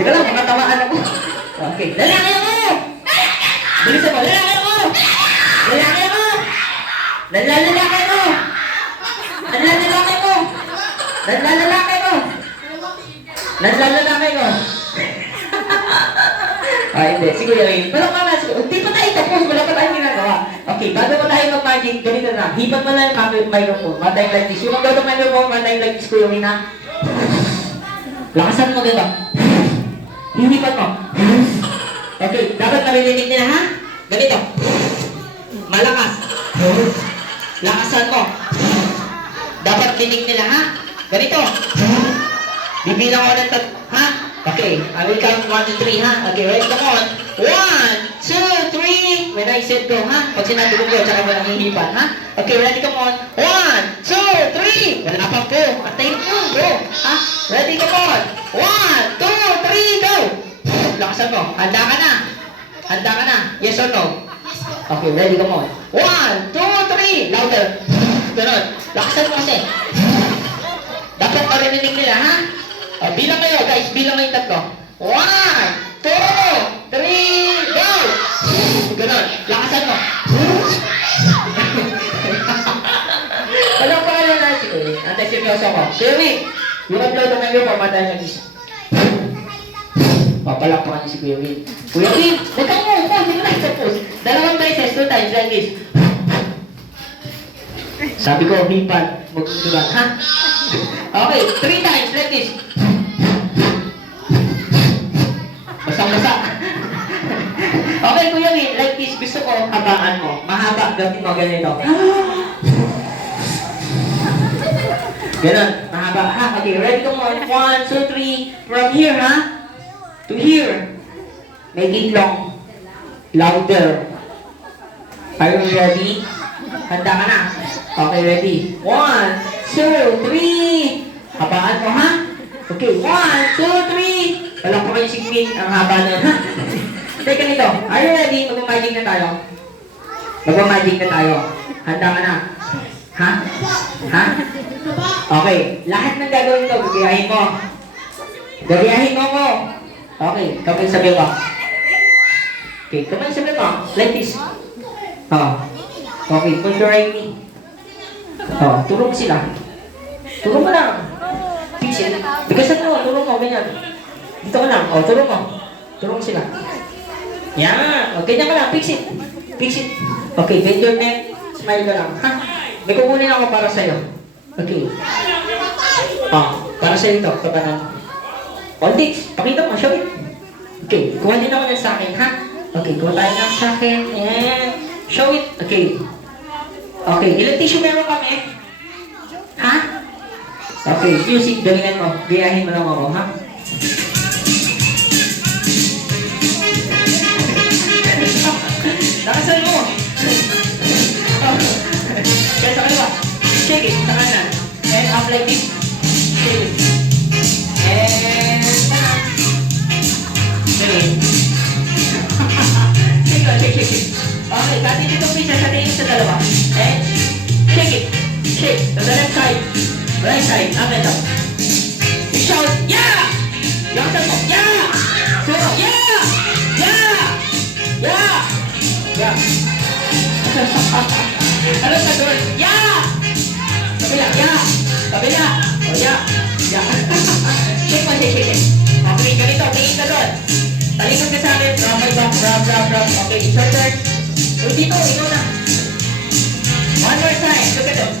Teka lang, makatamaan ako. Okay. Lalaki ako! Bilisan mo, lalaki ako! Lalaki ako! Lalaki ako! Lalaki ako! Lalaki ako! Lalaki ako! Hindi. Siguro yun. Pero kala, hindi pa tayo tapos. Wala pa tayong ginagawa. Okay, bago mo tayo mag-magic, ganito na. Hipat mo lang yung microphone. Matayong like this. Yung mag-go microphone, matayong like this ko yung ina. Lakasan mo dito. Hihipat mo. Okay, dapat marinig nila ha? Ganito. Malakas. Lakasan mo. Dapat dinig nila ha? Ganito. Bibilang ko ng ha? Okay, I will count 1 to 3 ha? Okay, ready? Come on. 1, 2, 3. When I said go ha? Pag sinabi ko go, tsaka mo nanghihipan ha? Okay, ready? Come on. 1, 2, 3. Wala pa po. Antayin po. Go. Ha? Ready? Come on. 1, 2, 3, go. Lakasan mo. Handa ka na. Handa ka na. Yes or no? Okay, ready? Come on. 1, 2, 3. Louder. Ganun. Lakasan mo kasi. Dapat marinig nila ha? Bilang kayo, guys. Bilang kayo tatlo. 1, 2, 3, go! Ganon. Lakasan mo. Walang pangalan na si Kuya. Antay seryoso ko. Kuya Wick, yung upload ng microphone, matay na isa. Papalakpakan niyo si Kuya Wick. Kuya Wick, huwag kang mo. Hindi mo na isa-post. 2 beses, 2 times like this. Sabi ko, hipan. Magdugan, ha? Okay, 3 times like this. Basang-basa. Okay, Kuya Win, like this, gusto ko habaan mo. Mahaba, gawin mo ganito. Ganon, mahaba. Ha? Okay, ready? Come on. 1, 2, 3. From here, ha? To here. Make it long. Louder. Are you ready? Handa ka na? Okay, ready? 1, 2, 3. Habaan mo, ha? Okay, 1, 2, 3. Walang po kayo si Queen, ang haba nun, ha? Teka nito, are you ready? Mag-magic na tayo. Mag-magic na tayo. Handa ka na? Ha? Ha? Okay, lahat ng gagawin ko, gagayahin mo. Gagayahin mo. Okay, kamay sabi mo. Okay, kamay sabi mo. Like this. Okay, put your right knee. Tulong mo sila. Tulong mo lang. Fix it. Bigasan mo, tulong mo, ganyan. Dito ka lang. Tulong mo. Tulong mo sila. Yan. Okay, ganyan ka lang. Fix it. Fix it. Okay, bend your neck. Smile ka lang. Ha? May kukunin ako para sa'yo. Okay. Para sa'yo ito. Kapanan. Dix. Pakita mo. Show it. Okay. Kuha din ako ng sa akin, ha? Okay. Kuha tayo ng sa akin. And show it. Okay. Okay. Ilang tissue meron kami? Ha? Okay. Music. Galingan mo. Gayahin mo lang ako, ha? Lakasan mo! Kaya sa kaliwa. Shake it sa kanan. And up like this. Shake it. And kanan. Shake it. Shake. Okay, kasi dito pisa sa tingin sa dalawa. And shake it. Shake. To the left side. Right side. Up and down. You shout, yeah! Lakasan mo, yeah! So, yeah! Yeah! Yeah! Yeah. Ano sa doon? Yeah! Kabila, yeah! Kabila! Yeah! Yeah! Shake mo, shake. Okay, ganito, tingin ka doon. Talikod ka sa akin. Rub. Okay, it's your turn. Uy, dito, ikaw na. One more time. Look at it.